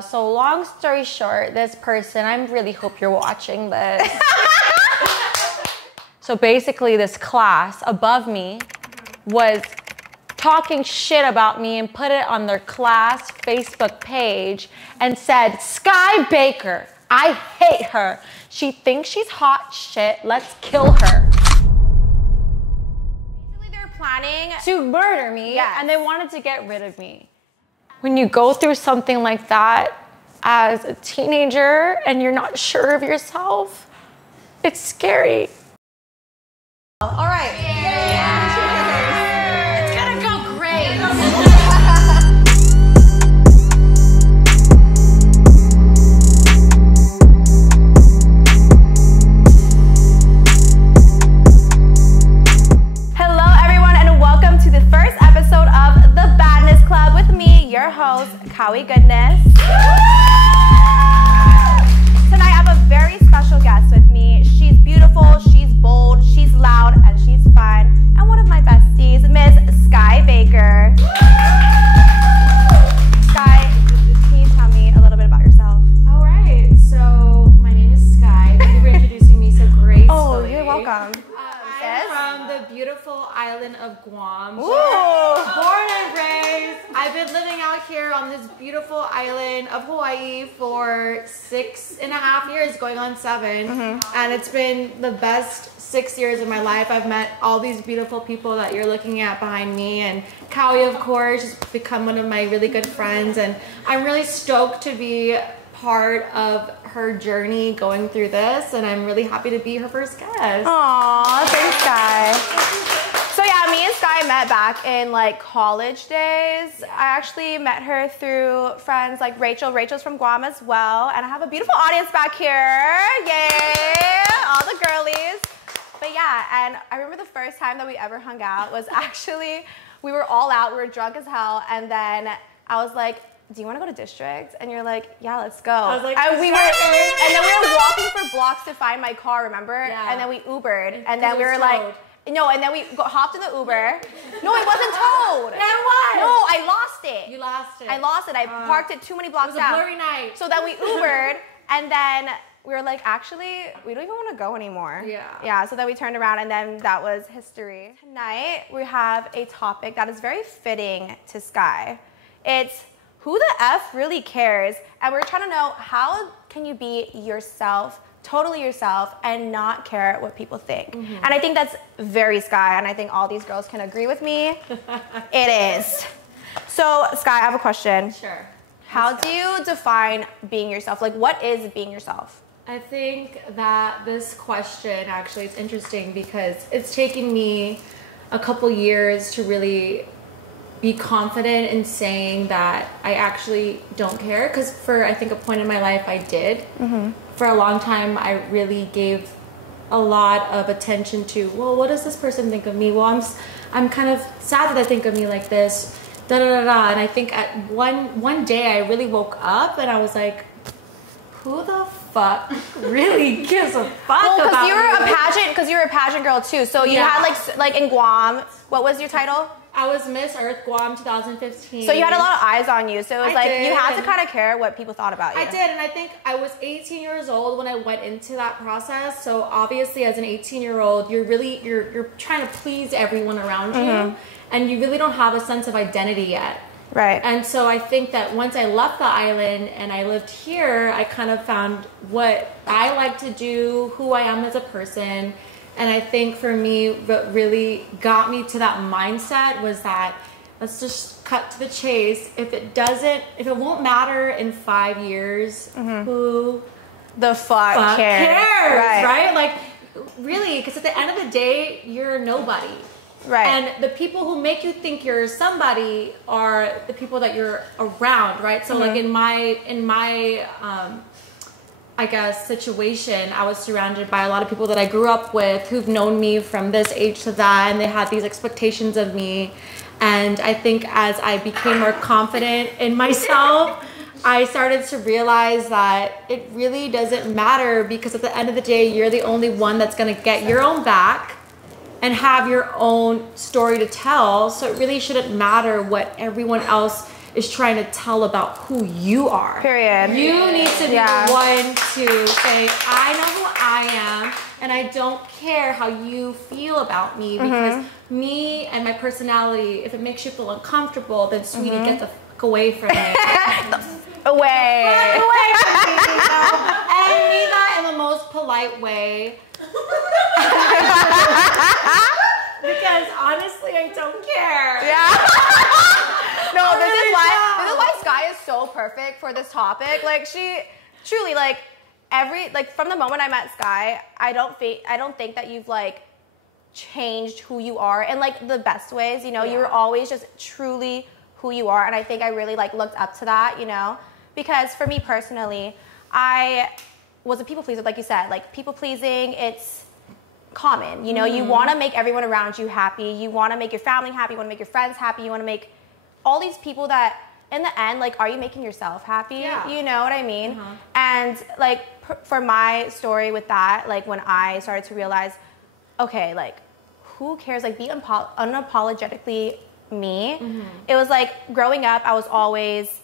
So long story short, this person, I really hope you're watching this. So basically this class above me was talking shit about me and put it on their class Facebook page and said, Skye Baker, I hate her. She thinks she's hot shit. Let's kill her. Basically they're planning to murder me, and they wanted to get rid of me. When you go through something like that as a teenager and you're not sure of yourself, it's scary. All right. Yeah. It's gonna go great. Hello, everyone, and welcome to the first episode of the Baddness Club with me, your host, Kaui Goodness. Tonight, I have a very special guest with me. She's beautiful, she's bold, she's loud, and she's fun. And one of my besties, Miss Skye Baker. Skye, can you tell me a little bit about yourself? All right. So my name is Skye. Thank you for introducing me so gracefully. Oh, you're welcome. I'm from the beautiful island of Guam. Ooh. Born and raised. I've been living out here on this beautiful island of Hawaii for 6.5 years, going on 7. And it's been the best 6 years of my life. I've met all these beautiful people that you're looking at behind me, and Kaui, of course, has become one of my really good friends, and I'm really stoked to be part of her journey going through this, and I'm really happy to be her first guest. Aw, thanks, Skye. So yeah, me and Skye met back in like college days. I actually met her through friends like Rachel. Rachel's from Guam as well, and I have a beautiful audience back here. Yay, all the girlies. But yeah, and I remember the first time that we ever hung out was actually, we were all out, we were drunk as hell, and then I was like, do you want to go to District? And you're like, yeah, let's go. I was like, and then we were walking for blocks to find my car, remember? Yeah. And then we Ubered, and then we were like, no, and then we hopped in the Uber. No, it wasn't towed. Yeah, it was. No, I lost it. You lost it. I lost it. I parked it too many blocks It was down. a blurry night. So then we Ubered, and then we were like, actually, we don't even want to go anymore. Yeah. Yeah, so then we turned around, and then that was history. Tonight, we have a topic that is very fitting to Skye. It's who the F really cares? And we're trying to know, how can you be yourself, totally yourself, and not care what people think? And I think that's very Skye, and I think all these girls can agree with me. It is. So, Skye, I have a question. Sure. How do you define being yourself? Like, what is being yourself? I think that this question actually is interesting because it's taken me a couple years to really be confident in saying that I actually don't care, because for I think a point in my life I did. For a long time I really gave a lot of attention to, well, what does this person think of me? Well, I'm kind of sad that they think of me like this, da da da da. And I think at one day I really woke up and I was like, who the fuck really gives a fuck about because you were me? you were a pageant girl too. So you had like in Guam, what was your title? I was Miss Earth Guam 2015. So you had a lot of eyes on you. So it was I like did. you had to kind of care what people thought about you. I did, and I think I was 18 years old when I went into that process. So obviously, as an 18-year-old, you're trying to please everyone around you, and you really don't have a sense of identity yet. Right. And so I think that once I left the island and I lived here, I kind of found what I like to do, who I am as a person. And I think for me, what really got me to that mindset was that, let's just cut to the chase. If it won't matter in 5 years, who the fuck cares? Right? Like, really, because at the end of the day, you're nobody. Right. And the people who make you think you're somebody are the people that you're around, right? So like in my I guess situation, I was surrounded by a lot of people that I grew up with who've known me from this age to that, and they had these expectations of me. And I think as I became more confident in myself, I started to realize that it really doesn't matter, because at the end of the day, you're the only one that's going to get your own back and have your own story to tell. So it really shouldn't matter what everyone else is trying to tell about who you are. Period. You need to be the one to say, I know who I am, and I don't care how you feel about me, because me and my personality, if it makes you feel uncomfortable, then sweetie, get the fuck away from me. Away. Away from me, you know? And I mean that in the most polite way. Because honestly, I don't care. No, this is why Skye is so perfect for this topic. Like, she truly, like, from the moment I met Skye, I don't think that you've like changed who you are in like the best ways. You know, you were always just truly who you are, and I think I really like looked up to that. You know, because for me personally, I was a people pleaser, like you said. Like, people pleasing, it's common. You know, you want to make everyone around you happy. You want to make your family happy. You want to make your friends happy. You want to make all these people that, in the end, like, are you making yourself happy? Yeah. You know what I mean? And like, for my story with that, like, when I started to realize, okay, like, who cares? Like, be unapologetically me. It was like, growing up, I was always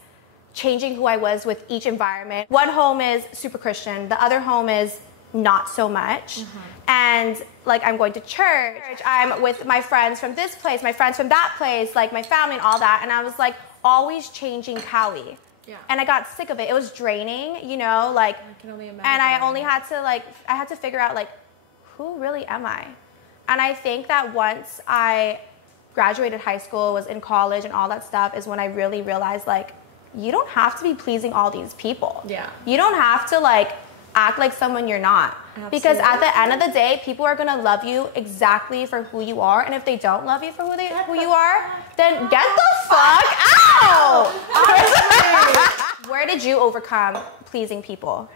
changing who I was with each environment. One home is super Christian. The other home is not so much. And like, I'm going to church. I'm with my friends from this place, my friends from that place, like my family and all that. And I was like, always changing Kaui. And I got sick of it. It was draining, you know, like, I can only imagine. And I only had to like, I had to figure out like, who really am I? And I think that once I graduated high school, was in college and all that stuff, is when I really realized, like, you don't have to be pleasing all these people. You don't have to like act like someone you're not. Because at the end of the day, people are gonna love you exactly for who you are, and if they don't love you for who you are, then get the fuck out. Where did you overcome pleasing people?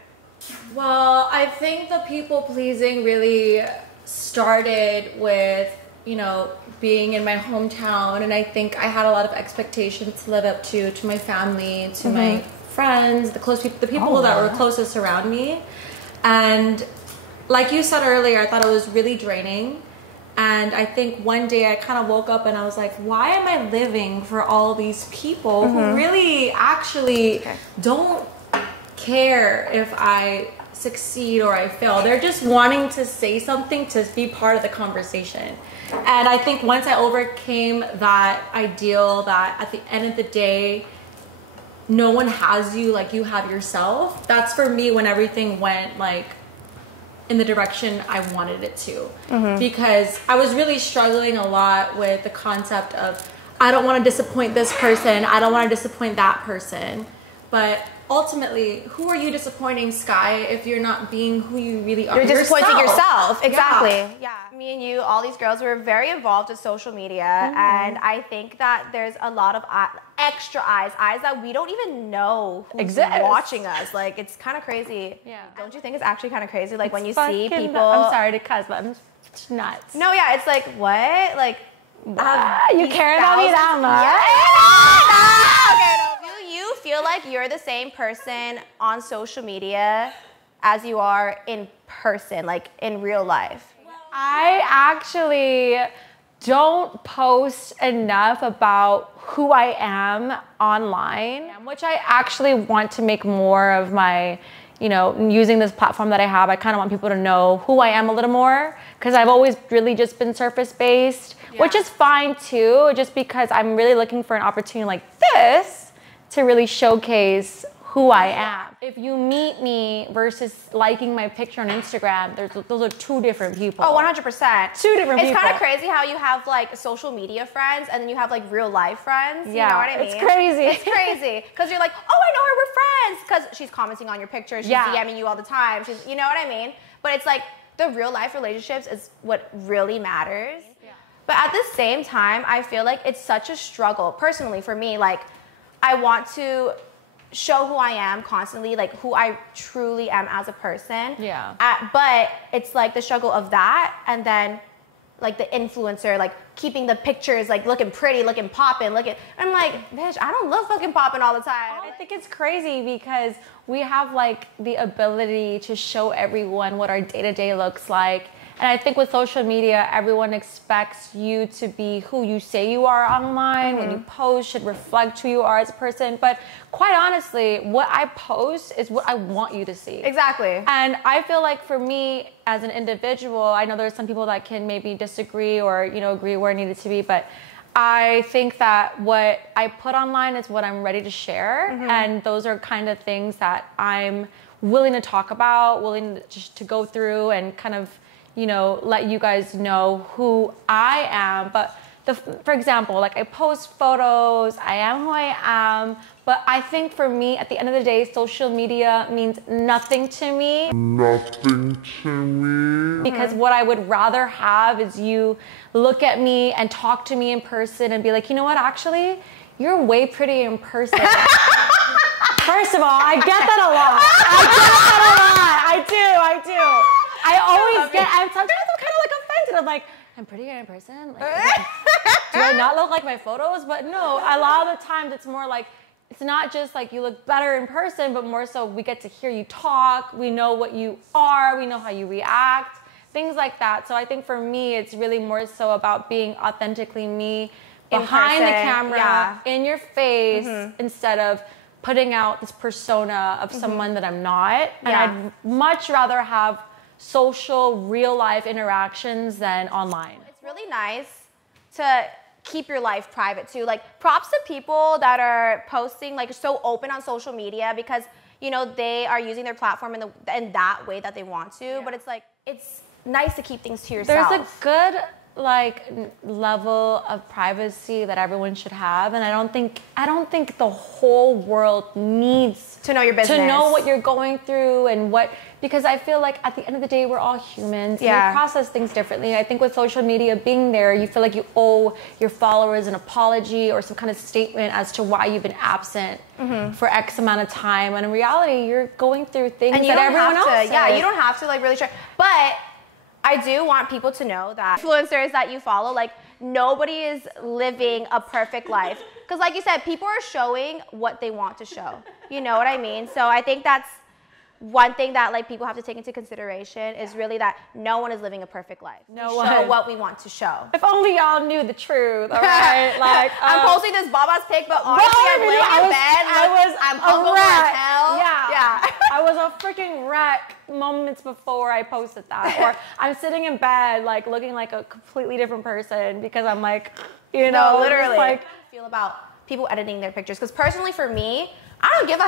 Well, I think the people pleasing really started with, you know, being in my hometown, and I think I had a lot of expectations to live up to my family, to my friends, the people that were closest around me. And like you said earlier, I thought it was really draining. And I think one day I kind of woke up and I was like, why am I living for all these people who really actually don't care if I succeed or I fail? They're just wanting to say something to be part of the conversation. And I think once I overcame that ideal that at the end of the day, no one has you like you have yourself, that's for me when everything went like in the direction I wanted it to. Because I was really struggling a lot with the concept of, I don't want to disappoint this person, I don't want to disappoint that person. But ultimately, who are you disappointing, Skye, if you're not being who you really are? You're disappointing yourself. Exactly. Me and you, all these girls, were very involved with social media, and I think that there's a lot of extra eyes that we don't even know who's watching us. Like, it's kind of crazy. Don't you think it's actually kind of crazy? Like, when you see people... I'm sorry to cuss, but I'm nuts. No, yeah, it's like, what? Like, you care about me that much? Okay, no. Do you feel like you're the same person on social media as you are in person, like in real life? I actually don't post enough about who I am online, which I actually want to make more of my, you know, using this platform that I have. I kind of want people to know who I am a little more, because I've always really just been surface based, which is fine too, just because I'm really looking for an opportunity like this to really showcase who I am. If you meet me versus liking my picture on Instagram, those are two different people. Oh, 100%. Two different people. It's kind of crazy how you have like social media friends and then you have like real life friends. You know what I mean? It's crazy. It's crazy. Because you're like, oh, I know her, we're friends. Because she's commenting on your pictures, she's DMing you all the time. You know what I mean? But it's like the real life relationships is what really matters. But at the same time, I feel like it's such a struggle. Personally, for me, like, I want to show who I am constantly, like who I truly am as a person. But it's like the struggle of that, and then like the influencer, like keeping the pictures like looking pretty, looking poppin', I'm like, bitch, I don't look fucking poppin' all the time. I think it's crazy because we have like the ability to show everyone what our day-to-day looks like, And I think with social media, everyone expects you to be who you say you are online. When you post should reflect who you are as a person. But quite honestly, what I post is what I want you to see. Exactly. And I feel like for me as an individual, I know there's some people that can maybe disagree or, agree where it needed to be, but I think that what I put online is what I'm ready to share. And those are kind of things that I'm willing to talk about, willing to just to go through and kind of, let you guys know who I am. But for example, like I post photos, I am who I am, but I think for me, at the end of the day, social media means nothing to me. Nothing to me. Because what I would rather have is you look at me and talk to me in person and be like, you know what, actually, you're way pretty in person. First of all, I get that a lot. I do. I always get, and sometimes I'm kind of like offended. I'm like, I'm pretty good in person. Like, do I not look like my photos? But no, a lot of the times it's more like, it's not just like you look better in person, but more so we get to hear you talk. We know what you are. We know how you react. Things like that. So I think for me, it's really more so about being authentically me behind the camera, in your face, instead of putting out this persona of someone that I'm not. And I'd much rather have social, real life interactions than online. It's really nice to keep your life private too. Like, props to people that are posting like so open on social media because, they are using their platform in that way that they want to. But it's like, it's nice to keep things to yourself. There's a good level of privacy that everyone should have, and I don't think the whole world needs to know your business, to know what you're going through and because I feel like at the end of the day we're all humans and we process things differently. I think with social media being there, you feel like you owe your followers an apology or some kind of statement as to why you've been absent for X amount of time, when in reality you're going through things that everyone else is. Yeah, you don't have to really share, but I do want people to know that influencers that you follow, like, nobody is living a perfect life. Because like you said, people are showing what they want to show. You know what I mean? So I think that's one thing that like people have to take into consideration is really that no one is living a perfect life. No one. Show what we want to show. If only y'all knew the truth, all right? Like, I'm posting this Baba's pic, but honestly, I'm laying in bed. I'm hungover as hell. Yeah. I was a freaking wreck moments before I posted that. Or I'm sitting in bed, like, looking like a completely different person because I'm like, no, literally. Like, how do you feel about people editing their pictures? Because personally, for me, I don't give a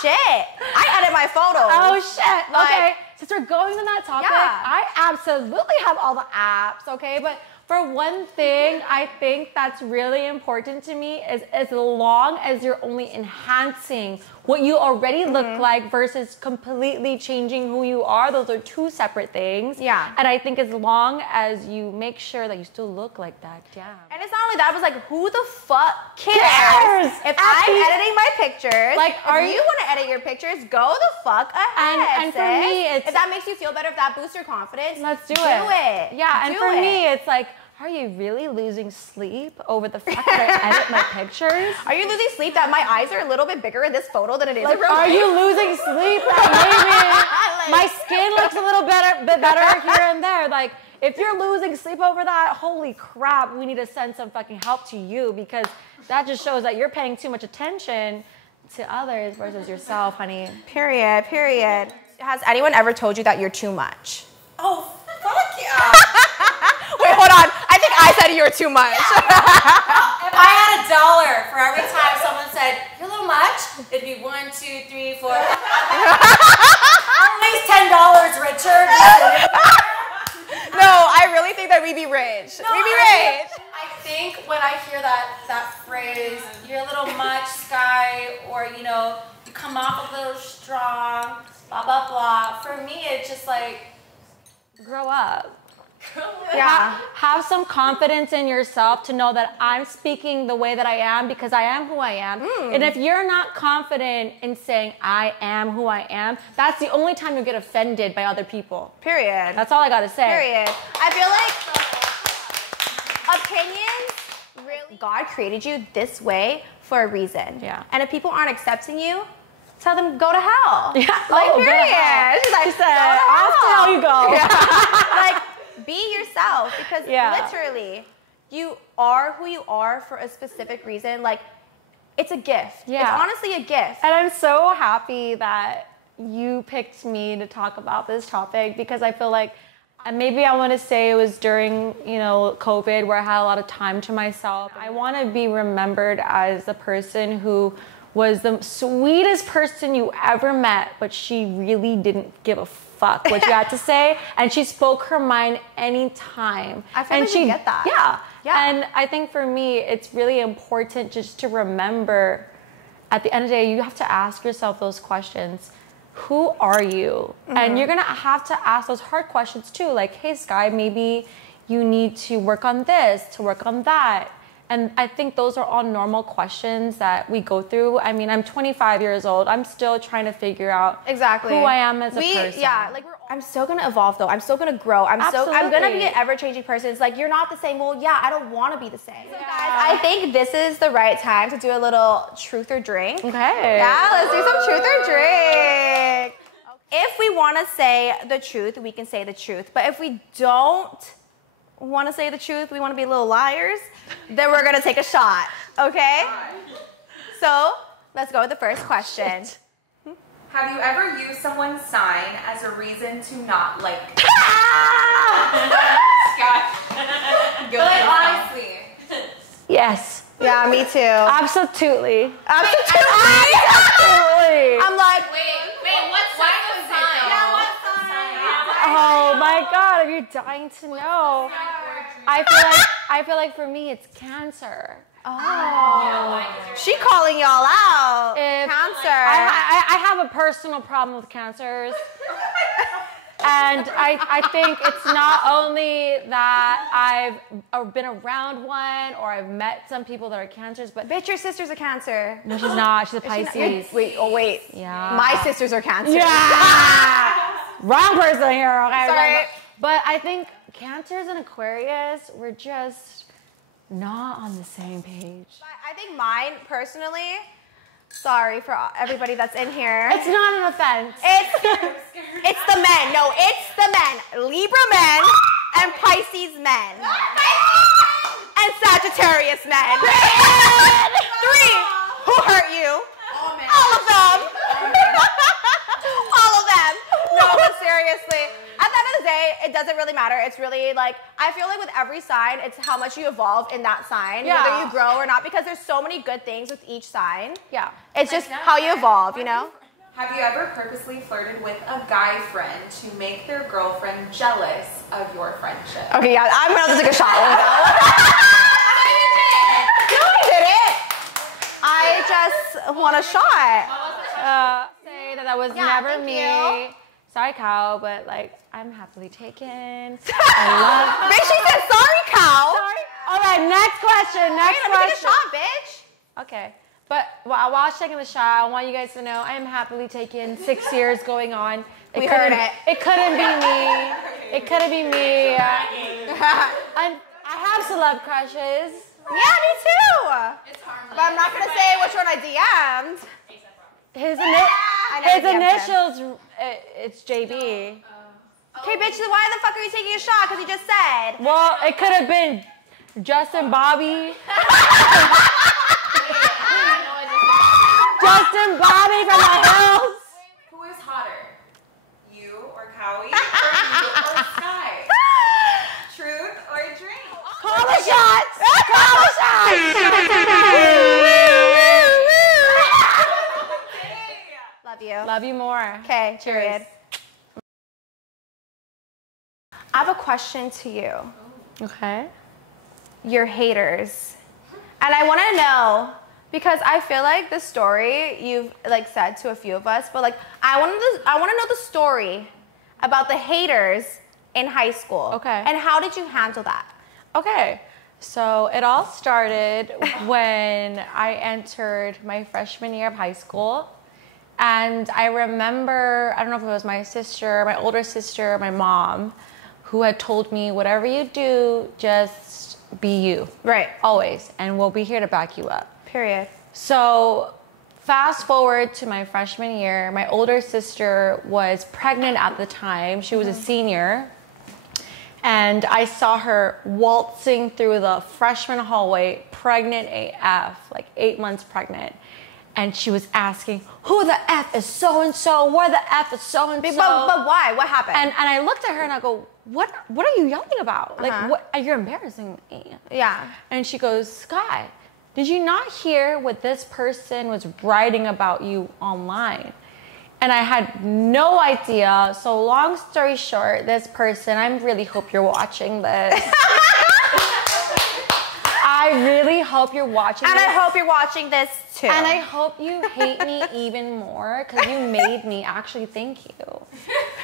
shit. I edit my photos. Oh shit. Okay. Since we're going on that topic, I absolutely have all the apps, okay? But for one thing, I think that's really important to me is as long as you're only enhancing what you already look like versus completely changing who you are. Those are two separate things. Yeah. And I think as long as you make sure that you still look like that, And it's not only that, it was like, who the fuck cares? If I'm editing my pictures, like, if you want to edit your pictures, go the fuck ahead. And for me, it's, if that makes you feel better, if that boosts your confidence, let's do it. Yeah, and for me, it's like, are you really losing sleep over the fact that I edit my pictures? Are you losing sleep that my eyes are a little bit bigger in this photo than it is in real life? Are you losing sleep that maybe my skin looks a little bit better here and there? Like, if you're losing sleep over that, holy crap, we need to send some fucking help to you, because that just shows that you're paying too much attention to others versus yourself, honey. Period. Has anyone ever told you that you're too much? Oh, fuck yeah. Wait, hold on. I think I said you're too much. If I had $1 for every time someone said, you're a little much, it'd be 1, 2, 3, 4, 5. At least $10, Richard. No, I really think that we'd be rich. We'd be rich. I think when I hear that phrase, you're a little much, Skye, or, you come off a little strong, blah, blah, blah. For me, it's just like, grow up. Yeah. Have some confidence in yourself to know that I'm speaking the way that I am because I am who I am. And if you're not confident in saying I am who I am, that's the only time you get offended by other people. Period. That's all I gotta say. Period. I feel like opinions, really, God created you this way for a reason. Yeah. And if people aren't accepting you, tell them go to hell. Yeah. Like, Oh, go to period. hell. She's like, She said, off to hell you go. Like, be yourself, because literally, you are who you are for a specific reason. Like, it's a gift. Yeah. It's honestly a gift. And I'm so happy that you picked me to talk about this topic, because I feel like, and maybe I want to say it was during, you know, COVID, where I had a lot of time to myself. I want to be remembered as the person who was the sweetest person you ever met, but she really didn't give a fuck what you had to say, and she spoke her mind anytime. I feel and like you get that. Yeah. And I think for me, it's really important just to remember, at the end of the day, you have to ask yourself those questions. Who are you? And you're gonna have to ask those hard questions too. Like, hey, Skye, maybe you need to work on this, to work on that. And I think those are all normal questions that we go through. I mean, I'm 25 years old. I'm still trying to figure out exactly who I am as a person. Yeah, like I'm still gonna evolve though. I'm still gonna grow. I'm gonna be an ever-changing person. It's like, you're not the same. Well, yeah, I don't want to be the same. So guys, I think this is the right time to do a little truth or drink. Okay. Yeah, let's do some truth or drink. If we want to say the truth, we can say the truth. But if we don't want to say the truth, we want to be little liars, then we're gonna take a shot. Okay? So let's go with the first question. Have you ever used someone's sign as a reason to not like Scott? But honestly. Yes. Yeah, me too. Absolutely. Absolutely. I'm like, Wait, what sign was it? Yeah, what sign? Oh my God, are you dying to know? I feel like for me it's Cancer. oh, she calling y'all out. Cancer. I have a personal problem with cancers. And I think it's not only that I've been around one or I've met some people that are cancers, but Bitch, your sister's a Cancer. no, she's not. She's a Pisces. Wait. Yeah. My sisters are Cancer. Yeah. Wrong person here. Okay. Sorry. But I think Cancers and Aquarius, we're just not on the same page. I think mine, personally, sorry for everybody that's in here. It's not an offense. It's the men. No, it's the men. Libra men and Pisces men. And Sagittarius men. 3. Who hurt you? All of them. All of them. No, but seriously, at the end of the day, it doesn't really matter. It's really like, I feel like with every sign, it's how much you evolve in that sign, whether you grow or not, because there's so many good things with each sign. Yeah. It's just how you evolve, you know? Have you ever purposely flirted with a guy friend to make their girlfriend jealous of your friendship? Okay, yeah, I'm gonna have to take a shot. No, I didn't. I just want a shot. Say that was Yeah, never thank me. you. Sorry, Cow, but like, I'm happily taken. I Bitch, she said sorry, cow. Sorry. All right, next question. Next Hey, let me question. take a shot, bitch. Okay. But while I was taking the shot, I want you guys to know I am happily taken. 6 years going on. We heard it. It couldn't be me. It couldn't be me. I have celeb crushes. Yeah, me too. But I'm not gonna say which one I DM'd. His never DM'd him. initials, it's JB. Okay, bitch, then why the fuck are you taking a shot? Because you just said. Well, it could have been Justin Bobby. Justin Bobby from the hills. Who is hotter? You or Kaui? Or you or Skye? Truth or drink? Call the shots. Call the shots. Love you. Love you more. Okay, period. I have a question to you. Okay. Your haters. And I want to know, because I feel like the story you've like said to a few of us, but like I want to know the story about the haters in high school. Okay. And how did you handle that? Okay. So it all started when I entered my freshman year of high school. And I remember, I don't know if it was my sister, my older sister, my mom, who had told me, whatever you do, just be you. Right. Always. And we'll be here to back you up. Period. So Fast forward to my freshman year, my older sister was pregnant at the time. She was a senior. And I saw her waltzing through the freshman hallway, pregnant AF, like 8 months pregnant. And she was asking, who the F is so-and-so? Where the F is so-and-so? But why? What happened? And I looked at her and I go, what are you yelling about? Like, what? You're embarrassing me. Yeah. And she goes, Skye, did you not hear what this person was writing about you online? And I had no idea. So long story short, this person, I really hope you're watching this. I really hope you're watching and this. I hope you're watching this too. And I hope you hate me even more because you made me. Actually, thank you.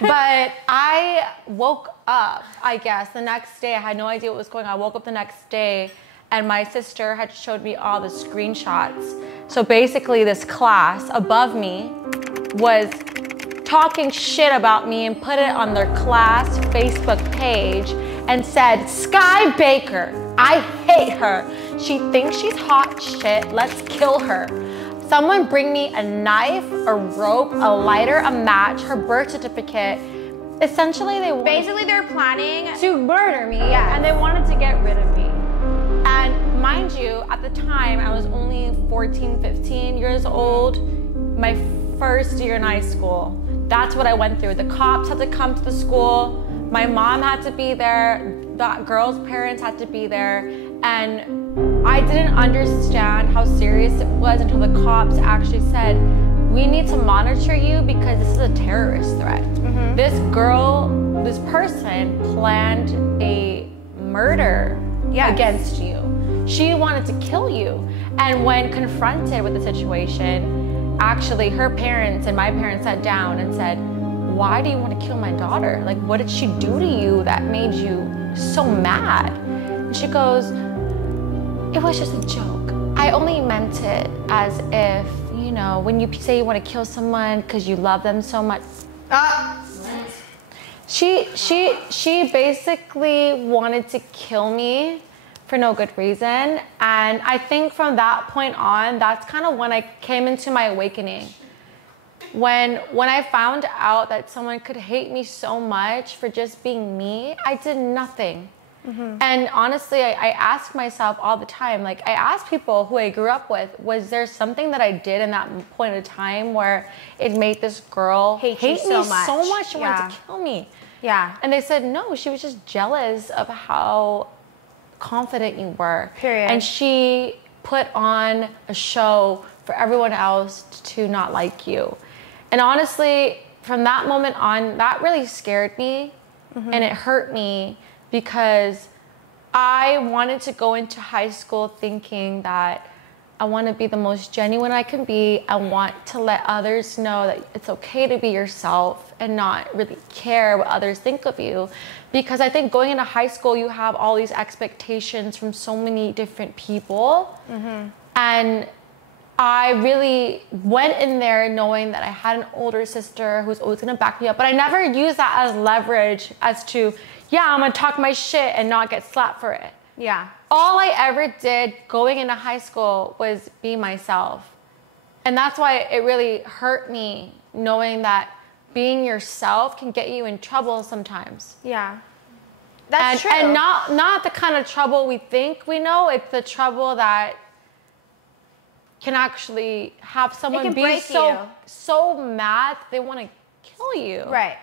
But I woke up, I guess, the next day. I had no idea what was going on. I woke up the next day and my sister had showed me all the screenshots. So basically this class above me was talking shit about me and put it on their class Facebook page and said, Skye Baker, I hate her. She thinks she's hot shit, let's kill her. Someone bring me a knife, a rope, a lighter, a match, her birth certificate. Essentially, they're planning to murder me, and they wanted to get rid of me. And mind you, at the time, I was only 14, 15 years old, my first year in high school. That's what I went through. The cops had to come to the school. My mom had to be there. The girl's parents had to be there. And I didn't understand how serious it was until the cops actually said, we need to monitor you because this is a terrorist threat. This girl, this person planned a murder against you. She wanted to kill you. And when confronted with the situation, actually her parents and my parents sat down and said, why do you want to kill my daughter? Like, what did she do to you that made you so mad? And she goes, it was just a joke. I only meant it as if, you know, when you say you want to kill someone because you love them so much. She basically wanted to kill me for no good reason. And I think from that point on, that's kind of when I came into my awakening. When I found out that someone could hate me so much for just being me, I did nothing. And honestly, I ask myself all the time, like I ask people who I grew up with, was there something that I did in that point of time where it made this girl hate me so much she wanted to kill me? Yeah. And they said, no, she was just jealous of how confident you were. Period. And she put on a show for everyone else to not like you. And honestly, from that moment on, that really scared me and it hurt me because I wanted to go into high school thinking that I want to be the most genuine I can be. I want to let others know that it's okay to be yourself and not really care what others think of you. Because I think going into high school, you have all these expectations from so many different people. And I really went in there knowing that I had an older sister who was always going to back me up. But I never used that as leverage as to, yeah, I'm going to talk my shit and not get slapped for it. Yeah. All I ever did going into high school was be myself. And that's why it really hurt me knowing that being yourself can get you in trouble sometimes. Yeah. That's true. And not the kind of trouble we think we know. It's the trouble that can actually have someone be so mad they want to kill you. Right.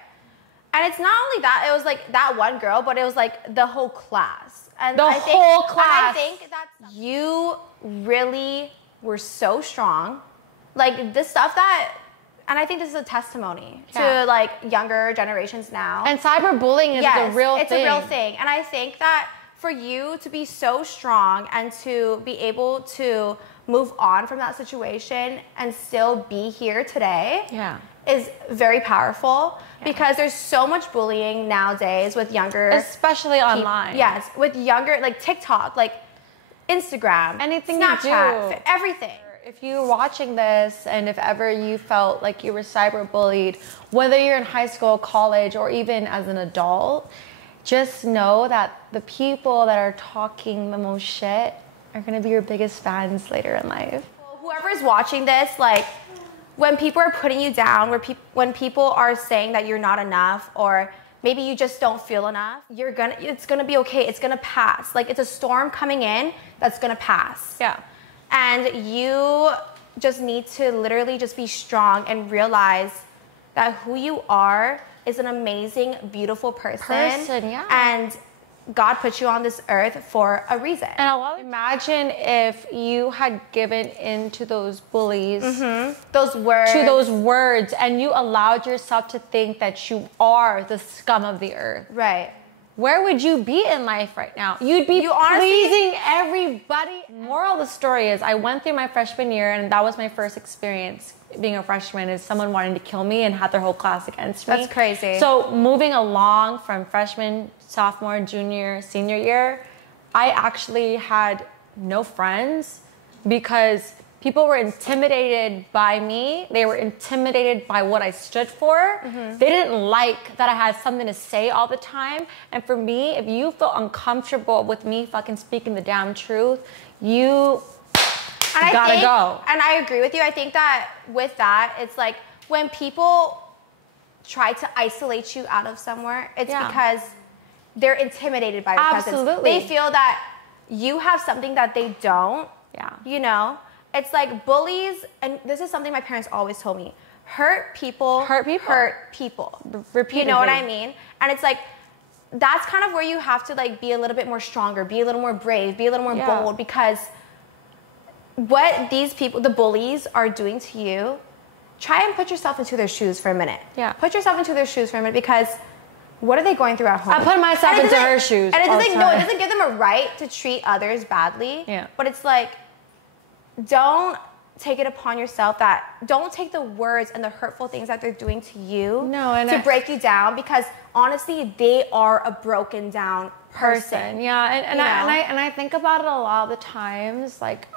And it's not only that, it was like that one girl, but it was like the whole class. And whole class. And I think that you really were so strong. Like this stuff that, and I think this is a testimony to like younger generations now. And cyberbullying is a real thing. It's a real thing. And I think that for you to be so strong and to be able to move on from that situation and still be here today is very powerful because there's so much bullying nowadays with younger, especially online. Yes, with younger, like TikTok, like Instagram, anything Snapchat, you do. Everything. If you're watching this and if ever you felt like you were cyberbullied, whether you're in high school, college, or even as an adult, just know that the people that are talking the most shit are going to be your biggest fans later in life. Whoever whoever's watching this, like, when people are putting you down, when people are saying that you're not enough, or maybe you just don't feel enough, it's gonna be okay. It's gonna pass. Like, it's a storm coming in that's gonna pass. Yeah. And you just need to literally just be strong and realize that who you are is an amazing, beautiful person. Yeah. And God put you on this earth for a reason. And imagine if you had given in to those bullies, those words, and you allowed yourself to think that you are the scum of the earth. Right. Where would you be in life right now? You'd be pleasing everybody. Moral of the story is I went through my freshman year, and that was my first experience being a freshman, is someone wanting to kill me and had their whole class against me. That's crazy. So moving along from freshman, sophomore, junior, senior year, I actually had no friends because people were intimidated by me. They were intimidated by what I stood for. They didn't like that I had something to say all the time. And for me, if you feel uncomfortable with me fucking speaking the damn truth, you gotta go. And I agree with you. I think that with that, it's like when people try to isolate you out of somewhere, it's because they're intimidated by your presence. They feel that you have something that they don't. Yeah. You know? It's like bullies, and this is something my parents always told me, hurt people. Repeatedly. You know what I mean? And it's like, that's kind of where you have to like be a little bit more stronger, be a little more brave, be a little more bold, because what these people, the bullies, are doing to you, try and put yourself into their shoes for a minute. Yeah. Put yourself into their shoes for a minute, because what are they going through at home? I put myself into her shoes. And it doesn't give them a right to treat others badly. Yeah. But it's like, don't take it upon yourself don't take the words and the hurtful things that they're doing to you to break you down, because honestly, they are a broken down person. Yeah, and I think about it a lot of the times. Like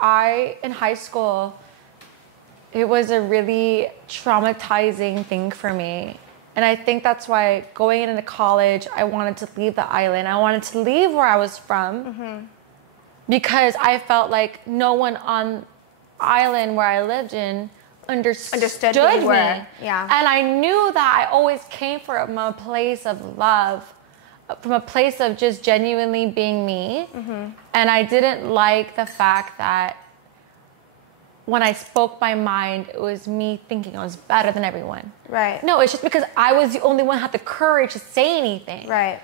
in high school, it was a really traumatizing thing for me. And I think that's why going into college, I wanted to leave the island. I wanted to leave where I was from because I felt like no one on island where I lived in understood me. Yeah. And I knew that I always came from a place of love, from a place of just genuinely being me. And I didn't like the fact that when I spoke my mind, it was me thinking I was better than everyone. Right. No, it's just because I was the only one who had the courage to say anything. Right.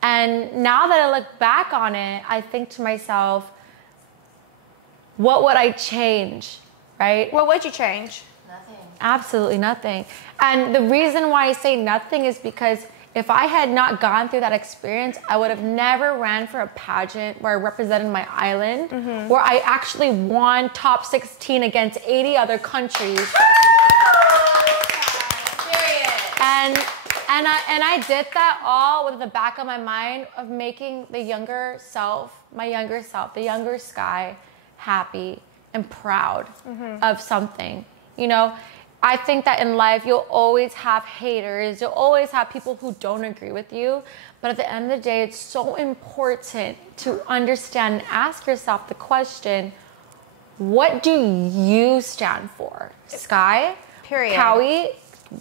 And now that I look back on it, I think to myself, what would I change, right? What would you change? Nothing. Absolutely nothing. And the reason why I say nothing is because if I had not gone through that experience, I would have never ran for a pageant where I represented my island, where I actually won top 16 against 80 other countries. And I did that all with the back of my mind of making the younger self, the younger Skye, happy and proud of something. You know, I think that in life you'll always have haters, you'll always have people who don't agree with you, but at the end of the day, it's so important to understand and ask yourself the question, what do you stand for? Skye? Period. Kaui?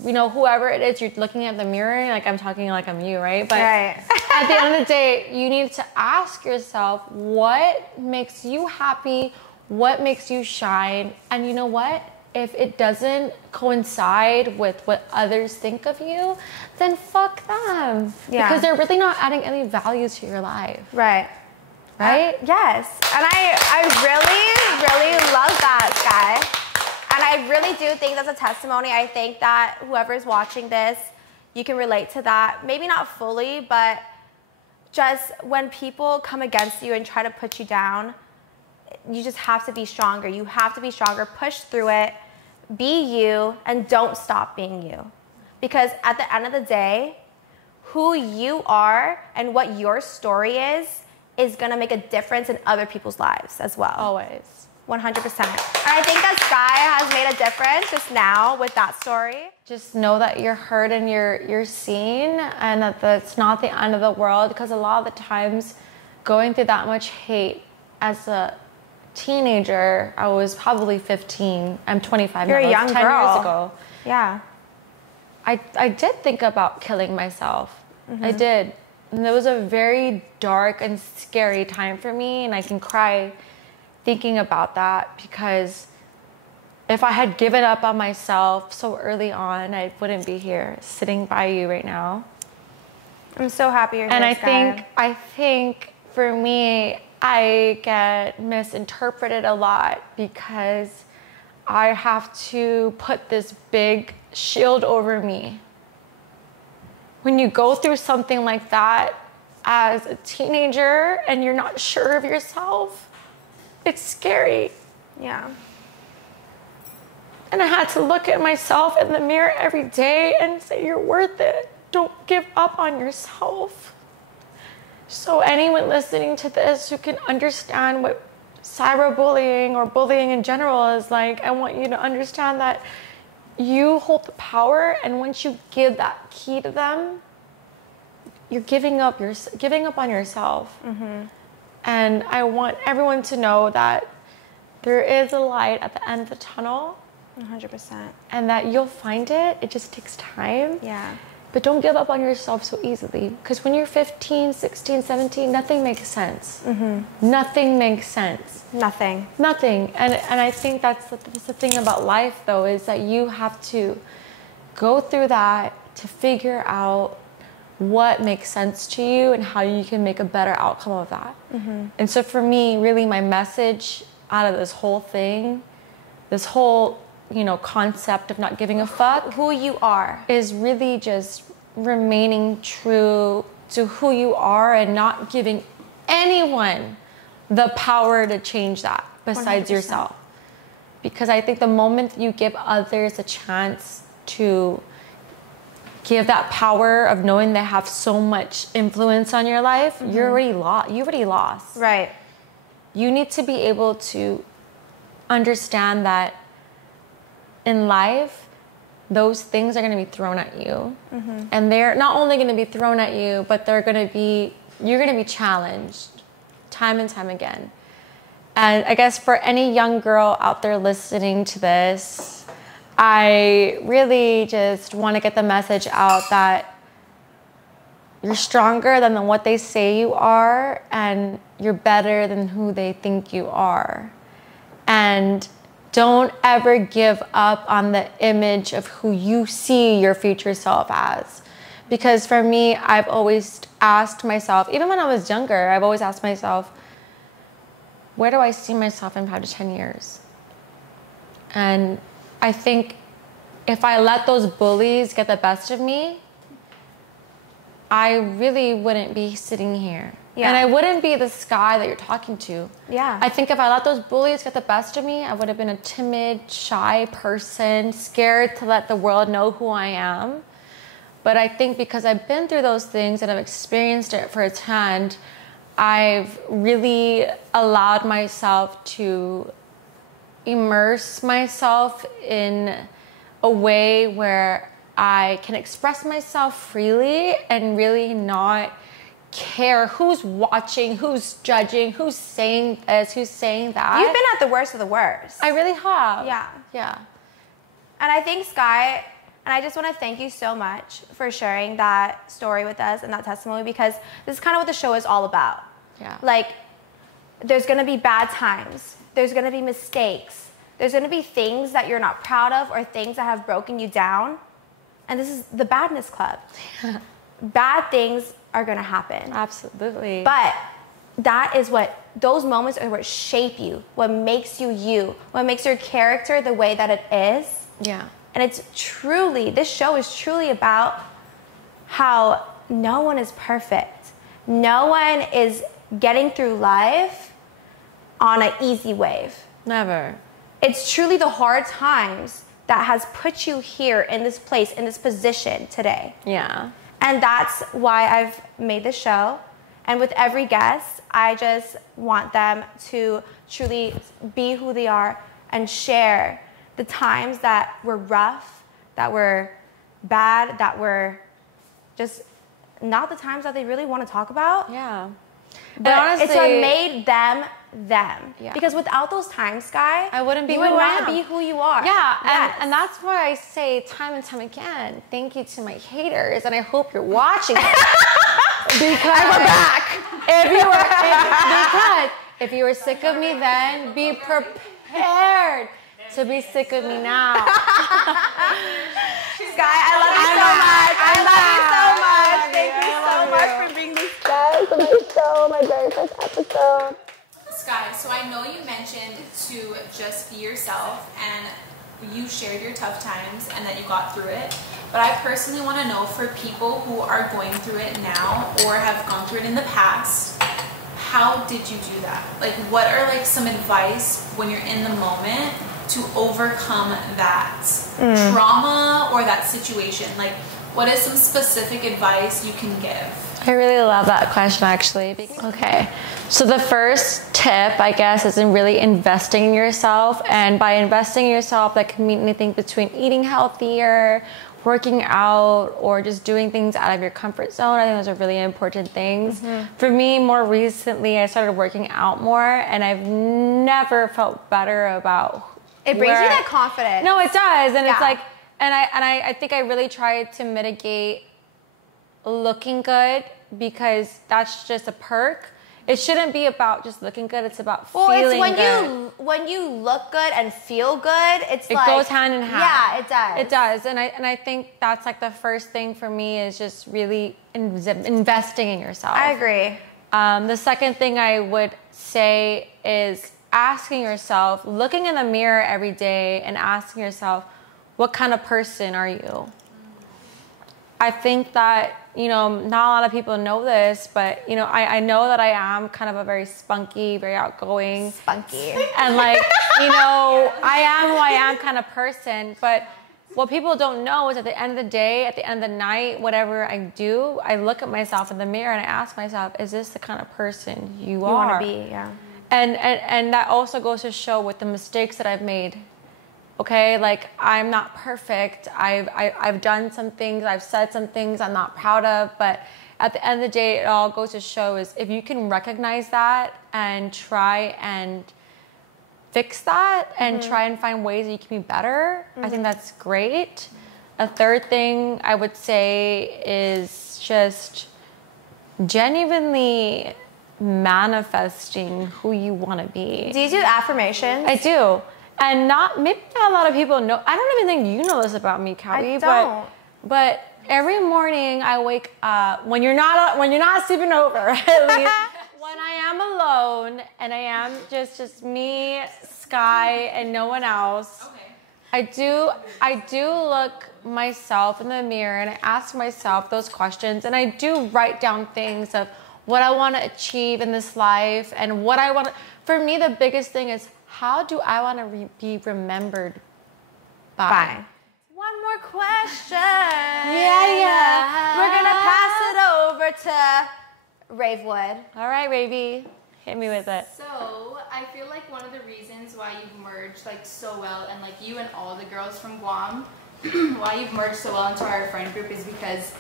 You know, whoever it is, you're looking at the mirror, like I'm talking like I'm you, right? But at the end of the day, you need to ask yourself, what makes you happy? What makes you shine? And you know what? If it doesn't coincide with what others think of you, then fuck them. Yeah. Because they're really not adding any value to your life. Right. Right? Yes. And I really, really love that, Skye. And I really do think that's a testimony. I think that whoever's watching this, you can relate to that. Maybe not fully, but just when people come against you and try to put you down, you just have to be stronger. You have to be stronger. Push through it. Be you, and don't stop being you. Because at the end of the day, who you are and what your story is going to make a difference in other people's lives as well. Always. 100%. And I think that Skye has made a difference just now with that story. Just know that you're heard and you're seen, and that that's not the end of the world, because a lot of the times going through that much hate as a teenager, I was probably 15. I'm 25 You're now. a That was young 10 girl. years ago. Yeah. I did think about killing myself. I did. And it was a very dark and scary time for me, and I can cry thinking about that, because if I had given up on myself so early on, I wouldn't be here sitting by you right now. I'm so happy you're here, And Skye. I think for me, I get misinterpreted a lot because I have to put this big shield over me. When you go through something like that as a teenager and you're not sure of yourself, it's scary. Yeah. And I had to look at myself in the mirror every day and say, you're worth it. Don't give up on yourself. So anyone listening to this who can understand what cyberbullying or bullying in general is like, I want you to understand that you hold the power, and once you give that key to them, you're giving up on yourself. And I want everyone to know that there is a light at the end of the tunnel. 100%. And that you'll find it. It just takes time. Yeah. But don't give up on yourself so easily. Because when you're 15, 16, 17, nothing makes sense. Nothing makes sense. Nothing. Nothing. And I think that's the thing about life, though, is that you have to go through that to figure out what makes sense to you and how you can make a better outcome of that. And so for me, really my message out of this whole thing, this whole, concept of not giving a fuck, Who you are. is really just remaining true to who you are and not giving anyone the power to change that besides 100%. yourself. Because I think the moment you give others a chance to give that power of knowing they have so much influence on your life, you're already lost. You already lost. Right. You need to be able to understand that in life, those things are going to be thrown at you. And they're not only going to be thrown at you, but you're going to be challenged time and time again. And I guess for any young girl out there listening to this, I really just want to get the message out that you're stronger than what they say you are, and you're better than who they think you are. And don't ever give up on the image of who you see your future self as. Because for me, I've always asked myself, even when I was younger, I've always asked myself, where do I see myself in 5 to 10 years? And I think if I let those bullies get the best of me, I really wouldn't be sitting here. Yeah. And I wouldn't be the Skye that you're talking to. Yeah. I think if I let those bullies get the best of me, I would have been a timid, shy person, scared to let the world know who I am. But I think because I've been through those things and I've experienced it firsthand, I've really allowed myself to immerse myself in a way where I can express myself freely and really not care who's watching, who's judging, who's saying this, who's saying that. You've been at the worst of the worst. I really have. Yeah. Yeah. And I think, Skye, and I just want to thank you so much for sharing that story with us and that testimony, because this is kind of what the show is all about. Yeah. Like, there's going to be bad times. There's going to be mistakes. There's going to be things that you're not proud of or things that have broken you down. And this is the Baddness Club. Bad things are going to happen. Absolutely. But that is those moments are what shape you, what makes you you, what makes your character the way that it is. Yeah. And this show is truly about how no one is perfect. No one is getting through life on an easy wave. Never. It's truly the hard times that has put you here in this place, in this position today. Yeah. And that's why I've made this show. And with every guest, I just want them to truly be who they are and share the times that were rough, that were bad, that were just not the times that they really want to talk about. Yeah. But honestly, it's what made them them. Yeah. Because without those times, Skye, I wouldn't be you who would I not am. be who you are. Yeah, Yes. and that's why I say time and time again, thank you to my haters, and I hope you're watching it. Because we're back. Because if you were sick of me then, be prepared to be sick of me now. Skye, I love you so much. I love you so much. Thank you so much for being this guest on my show, my very first episode. Skye, so I know you mentioned to just be yourself and you shared your tough times and that you got through it. But I personally want to know for people who are going through it now or have gone through it in the past, how did you do that? Like, what are like some advice when you're in the moment to overcome that trauma or that situation? Like, what is some specific advice you can give? I really love that question, actually. Okay, so the first tip, I guess, is in really investing in yourself. And by investing in yourself, that can mean anything between eating healthier, working out, or just doing things out of your comfort zone. I think those are really important things. For me, more recently, I started working out more, and I've never felt better about It brings you that confidence. No, it does, and it's Yeah. like, and I think I really tried to mitigate looking good because that's just a perk. It shouldn't be about just looking good. It's about feeling good. When you look good and feel good, it goes hand in hand. Yeah, it does. It does, and I think that's like the first thing for me is just really investing in yourself. I agree. The second thing I would say is asking yourself, looking in the mirror every day and asking yourself, what kind of person are you? I think that, you know, not a lot of people know this, but, you know, I know that I am kind of a very spunky, very outgoing. Spunky. And like, you know, I am who I am kind of person. But what people don't know is at the end of the day, at the end of the night, whatever I do, I look at myself in the mirror and I ask myself, is this the kind of person you are? You want to be, yeah. And that also goes to show with the mistakes that I've made. Okay, like I'm not perfect. I've done some things, I've said some things I'm not proud of, but at the end of the day, it all goes to show is if you can recognize that and try and fix that and try and find ways that you can be better, I think that's great. A third thing I would say is just genuinely manifesting who you want to be. Do you do affirmations? I do. And maybe not a lot of people know. I don't even think you know this about me, Kaui. I don't. But every morning I wake up when you're not sleeping over, at least when I am alone and I am just me, Skye, and no one else. Okay. I do look myself in the mirror and I ask myself those questions and I do write down things of what I want to achieve in this life and what I want. For me, the biggest thing is, how do I want to be remembered by? One more question. Yeah. We're going to pass it over to Ravewood. All right, Ravy. Hit me with it. So, I feel like one of the reasons why you've merged like so well, and like you and all the girls from Guam, why you've merged so well into our friend group is because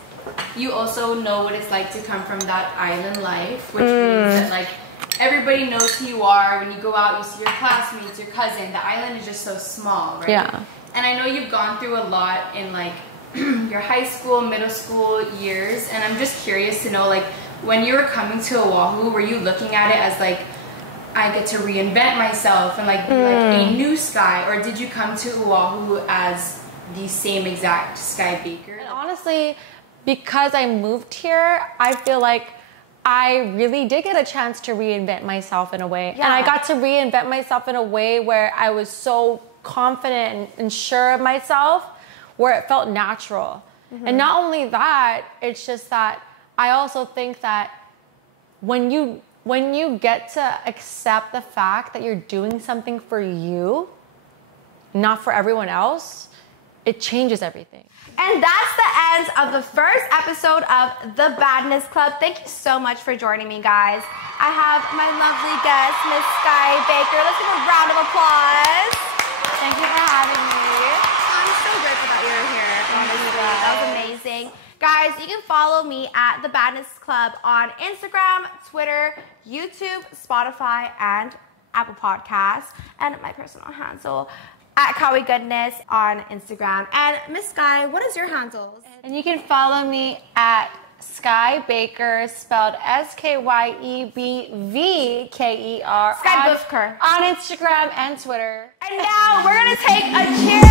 you also know what it's like to come from that island life, which means that like everybody knows who you are. When you go out, you see your classmates, your cousin. The island is just so small, right? Yeah. And I know you've gone through a lot in like your high school, middle school years, and I'm just curious to know, like, when you were coming to Oahu, were you looking at it as like, I get to reinvent myself and like be like a new Skye, or did you come to Oahu as the same exact Skye Baker? And honestly, because I moved here, I feel like I really did get a chance to reinvent myself in a way. Yeah. And I got to reinvent myself in a way where I was so confident and sure of myself, where it felt natural. And not only that, it's just that I also think that when you get to accept the fact that you're doing something for you, not for everyone else, it changes everything. And that's the end of the first episode of the Baddness Club. Thank you so much for joining me, guys. I have my lovely guest, Miss Skye Baker. Let's give a round of applause. Thank you for having me. I'm so grateful that you're here, honestly. That was amazing. Guys, you can follow me at the Baddness Club on Instagram, Twitter, YouTube, Spotify, and Apple Podcasts, and my personal handle at Kaui Goodness on Instagram. And Miss Skye, what is your handles? And you can follow me at Skye Baker, spelled SKYEBVKER. Skye Baker. On Instagram and Twitter. And now we're gonna take a cheers.